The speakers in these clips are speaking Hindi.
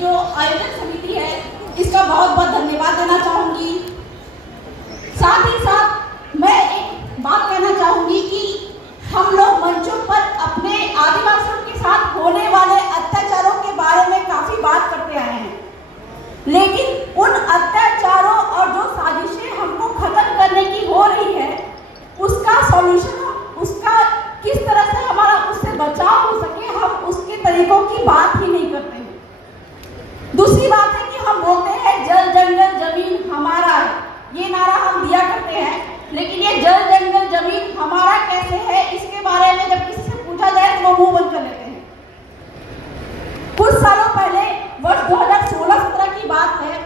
जो आयोजक समिति है इसका बहुत बहुत धन्यवाद देना चाहूँगी। साथ ही साथ मैं एक बात कहना चाहूँगी कि हम लोग मंचों पर अपने आदिवासियों के साथ होने वाले अत्याचारों के बारे में काफ़ी बात करते आए हैं, लेकिन उन अत्याचारों और जो साजिशें हमको खत्म करने की हो रही है उसका सॉल्यूशन, उसका किस तरह से हमारा उससे बचाव हो सके, हम उसके तरीकों की बात ही नहीं करते हैं। दूसरी बात है कि हम बोलते हैं जल जंगल जमीन हमारा है, ये नारा हम दिया करते हैं, लेकिन ये जल जंगल जमीन हमारा कैसे है इसके बारे में जब किसी से पूछा जाए तो वो मुंह बंद कर लेते हैं। कुछ सालों पहले वर्ष 2016-17 की बात है,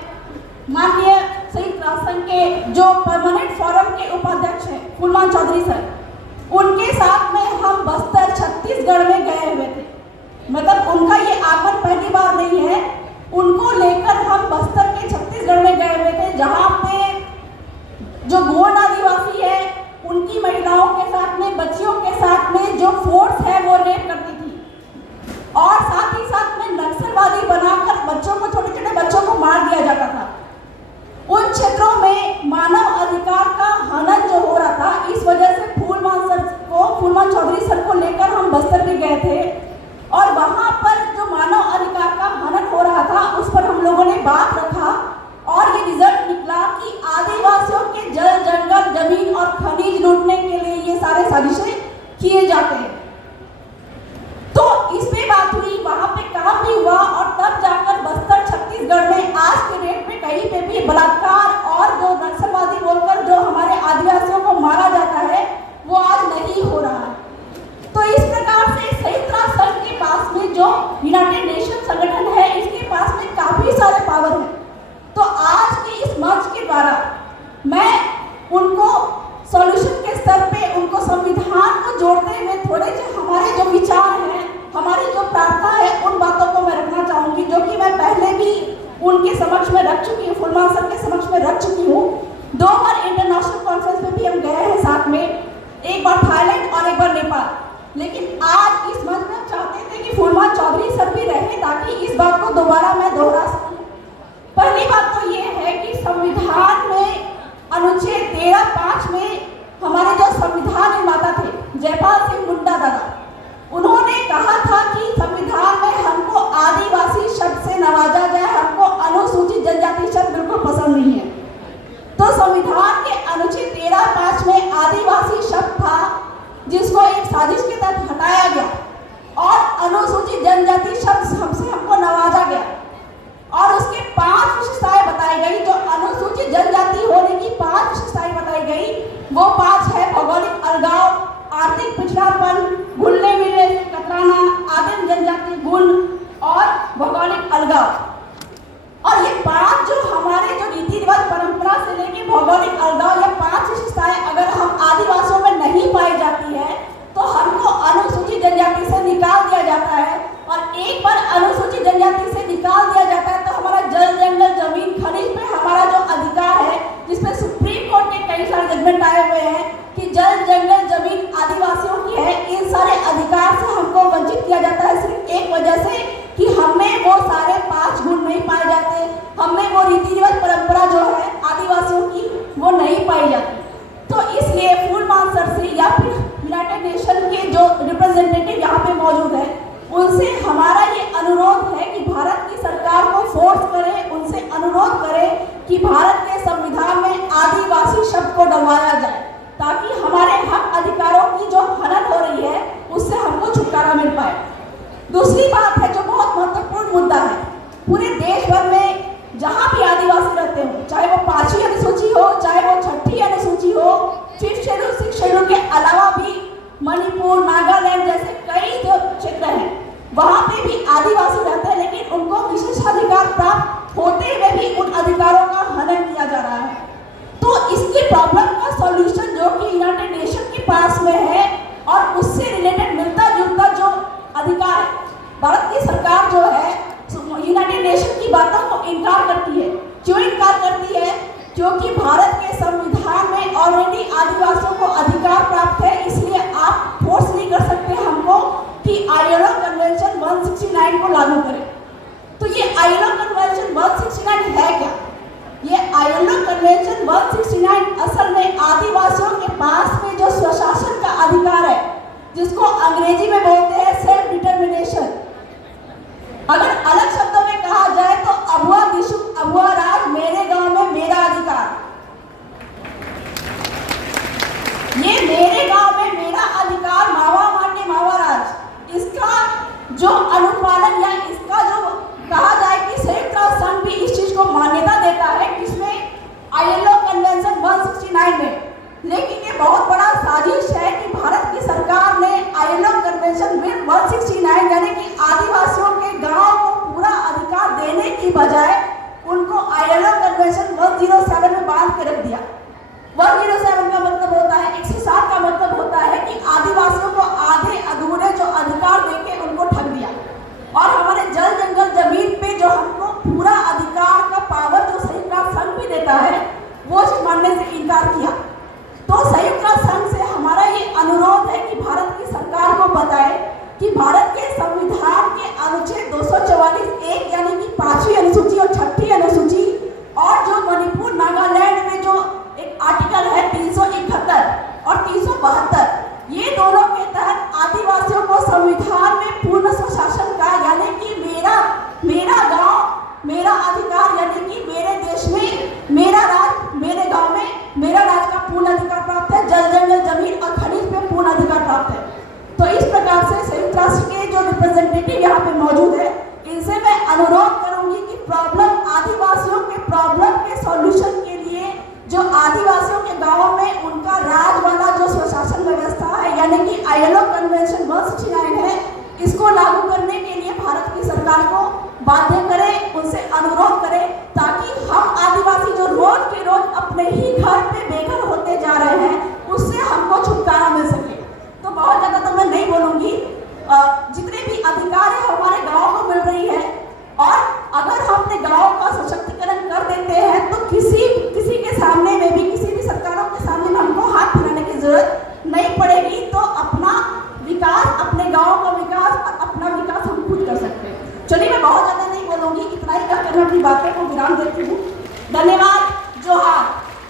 माननीय संयुक्त राष्ट्र संघ के जो परमानेंट फोरम के उपाध्यक्ष हैं फूलमान चौधरी सर, उनके साथ में हम बस्तर छत्तीसगढ़ में गए हुए थे। मतलब उनका ये आगमन पहली बार नहीं है, उनको लेकर हम बस्तर के छत्तीसगढ़ में गए हुए थे, जहाँ पे जो गोंड आदिवासी है उनकी महिलाओं के साथ में, बच्चियों के साथ में जो फोर्स है वो रेप करती थी और साथ ही साथ में नक्सलवादी बनाकर बच्चों को, छोटे छोटे बच्चों को मार दिया जाता था। उन क्षेत्रों में मानव अधिकार का हनन जो हो रहा था, इस वजह से फूलमान चौधरी सर को लेकर हम बस्तर में गए थे और वहाँ पर जो मानव अधिकार का हनन हो रहा था उस पर हम लोगों ने बात रखा और ये रिजल्ट निकला कि आदिवासियों के जल जंगल जमीन और खनिज लूटने के लिए ये सारे साजिशें किए जाते हैं। तो इसमें बात हुई, वहाँ पे काम भी हुआ और तब जाकर बस्तर छत्तीसगढ़ में आज के डेट में कहीं पे भी बलात्कार और जो नक्सलवादी बोलकर जो हमारे आदिवासियों को मारा जाता है वो आज नहीं हो रहा है। तो इस प्रकार से संयुक्त राष्ट्र संघ के पास में जो यूनाइटेड नेशन संगठन है इसके पास में काफी सारे पावर हैं। तो आज के इस मंच के द्वारा मैं उनको सॉल्यूशन के स्तर पे उनको संविधान को जोड़ते हुए थोड़े से हमारे जो विचार हैं, हमारी जो प्रार्थना है, उन बातों को मैं रखना चाहूँगी, जो कि मैं पहले भी उनके समक्ष में रख चुकी हूँ, फूलमान सर के समक्ष में रख चुकी हूँ। 2 बार इंटरनेशनल कॉन्फ्रेंस में भी हम गए हैं साथ में, एक बार थाईलैंड और एक बार नेपाल। लेकिन आज इस मंच में चाहते थे कि फूलमान चौधरी सर भी रहे ताकि इस बात को दोबारा मैं दोहरा सकूँ। पहली बात तो ये है कि संविधान में अनुच्छेद 13(5) में हमारे जो संविधान निर्माता थे जयपाल सिंह मुंडा दादा, उन्होंने कहा था कि संविधान में हमको आदिवासी शब्द से नवाजा जाए, हमको अनुसूचित जनजाति शब्द बिल्कुल पसंद नहीं है। तो संविधान के अनुच्छेद 13(5) में आदिवासी शब्द था जिसको एक साजिश के तहत हटाया गया और अनुसूचित जनजाति शब्द हमको नवाजा गया और उसके 5 विशेषताएं बताई गई। जो अनुसूचित जनजाति होने की 5 विशेषताएं बताई गई वो 5 है: भौगोलिक अलगाव, आर्थिक पिछड़ापन, घुलने मिलने से कतराना, आदिम जनजाति गुण और भौगोलिक अलगाव। और ये 5 जो हमारे जो रीति रिवाज परंपरा से लेके भौगोलिक अलगाव, ये 5 विशेषताएं अगर हम आदिवासियों में नहीं पाई जाती है तो हमको अनुसूचित जनजाति से निकाल दिया जाता है और एक बार अनुसूचित जनजाति से निकाल दिया जाता है तो हमारा जल जंगल जमीन खनिज पे हमारा जो अधिकार है, जिसमें सुप्रीम कोर्ट के कई सारे जजमेंट आए हुए हैं कि जल जंगल जमीन आदिवासियों की है, इन सारे अधिकार से हमको वंचित किया जाता है सिर्फ एक वजह से कि हमें वो सारे 5 गुण नहीं पाए जाते, हमें वो रीति रिवाज परंपरा जो है आदिवासियों की वो नहीं पाई जाती। तो इसलिए फूलमान सर से या फिर यूनाइटेड नेशन के जो रिप्रेजेंटेटिव यहाँ पे मौजूद है उनसे हमारा ये अनुरोध है कि भारत की सरकार को फोर्स करें, उनसे अनुरोध करें कि भारत के संविधान में आदिवासी शब्द को डलवाया जाए ताकि हमारे हक अधिकारों की जो हनन हो रही है उससे हमको छुटकारा मिल पाए। दूसरी बात है जो बहुत महत्वपूर्ण मुद्दा है, पूरे देश भर में जहाँ भी आदिवासी रहते हो, चाहे वो 5वीं अनुसूची हो, चाहे वो 6ठी अनुसूची हो, 5th शेड्यूल 6th शेड्यूल के अलावा भी मणिपुर, नागालैंड जैसे कई जो क्षेत्र हैं वहाँ पे भी आदिवासी रहते हैं, लेकिन उनको विशेषाधिकार प्राप्त होते हुए भी उन अधिकारों का हनन किया जा रहा है। तो इसकी प्रॉब्लम का सॉल्यूशन जो कि यूनाइटेड नेशन के पास में है और उससे रिलेटेड मिलता जुलता जो अधिकार है, भारत की सरकार जो है यूनाइटेड नेशन की बातों को इनकार करती है। क्यों इनकार करती है? क्योंकि भारत के संविधान में ऑलरेडी आदिवासियों को अधिकार प्राप्त है, इसलिए आप फोर्स नहीं कर सकते हमको कि ILO कन्वेंशन 169 को लागू करें। तो ये ILO ILO कन्वेंशन 169 असल में आदिवासियों के पास में जो स्वशासन का अधिकार है, जिसको अंग्रेजी में बोलते हैं सेल्फ डिटर्मिनेशन। अगर अलग शब्दों में कहा जाए तो अबुआ दिशु अबुआ राज, मेरे गांव में मेरा अधिकार। ये मेरे गांव में मेरा अधिकार, मावा माटे मावा राज, इसका जो अनुपालन या इसका जो कहा जाए कि संयुक्त राष्ट्र संघ भी इस चीज को मान्यता देता है, किसमें ILO कन्वेंशन 169 में। लेकिन ये बहुत बड़ा साजिश है कि भारत की सरकार ने ILO कन्वेंशन 169 यानी कि आदिवासियों के गांव को पूरा अधिकार देने की बजाय उनको ILO कन्वेंशन 107 में बांध के रख दिया। 107 का मतलब होता है, 107 का मतलब होता है कि आदिवासियों को आधे अधूरे जो अधिकार देके उनको ठग दिया, और हमारे जल जंगल जमीन पे जो हमको पूरा अधिकार का पावर जो संयुक्त राष्ट्र संघ भी देता है, वो मानने से इनकार किया। तो संयुक्त राष्ट्र संघ से हमारा ये अनुरोध है कि भारत की सरकार को बताए कि भारत के संविधान के अनुच्छेद 244(1) यानी कि 5वीं अनुसूची और 6वीं अनुसूची, और जो मणिपुर नागालैंड में जो एक आर्टिकल है 371 और 372, ये दोनों के तहत आदिवासियों को संविधान में पूर्ण स्वशासन का यानी कि मेरा गांव मेरा अधिकार यानी कि मेरे देश में मेरा राज, मेरे गांव में मेरा राज का पूर्ण अधिकार प्राप्त है। जल जंगल जमीन और खनिज पे पूर्ण अधिकार प्राप्त है। तो इस प्रकार से संयुक्त राष्ट्र के जो रिप्रेजेंटेटिव यहाँ पे मौजूद है, इनसे मैं अनुरोध करूंगी कि आदिवासियों के प्रॉब्लम के सॉल्यूशन के लिए जो आदिवासियों के गांवों में उनका राज वाला जो स्वशासन व्यवस्था है यानी कि ILO कन्वेंशन 169 है, इसको लागू करने के लिए भारत की सरकार को बाध्य करें, उनसे अनुरोध करें, ताकि हम